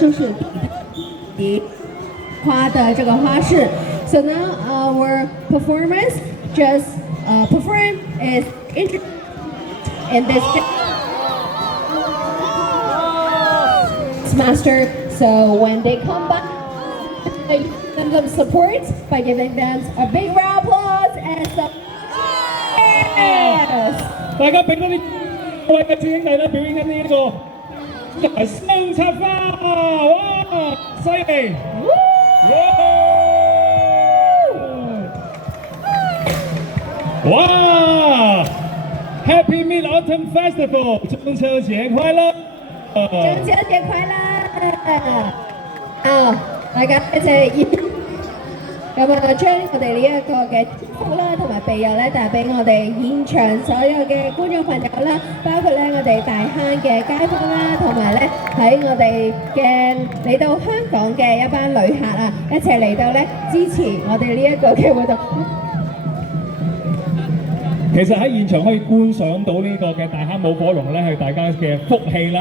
就是比花的这个花式。So now our performance just perform is in this master. So when they come back, give them some support by giving them a big round of applause and some yes. 大家俾多啲各位嘅師兄弟咧表演緊呢個雙插花，哇！犀利！哇！Happy Mid Autumn Festival， 中秋節快樂！中秋節快樂！大家一齊咁將我哋呢一個嘅祝福啦，同埋庇佑咧，帶俾我哋現場所有嘅觀眾朋友啦，包括咧我哋大坑嘅街坊啦，同埋咧喺我哋嘅嚟到香港嘅一班旅客啊，一齊嚟到咧支持我哋呢一個嘅活動。其實喺現場可以觀賞到呢個嘅大坑舞火龍咧，係大家嘅福氣啦。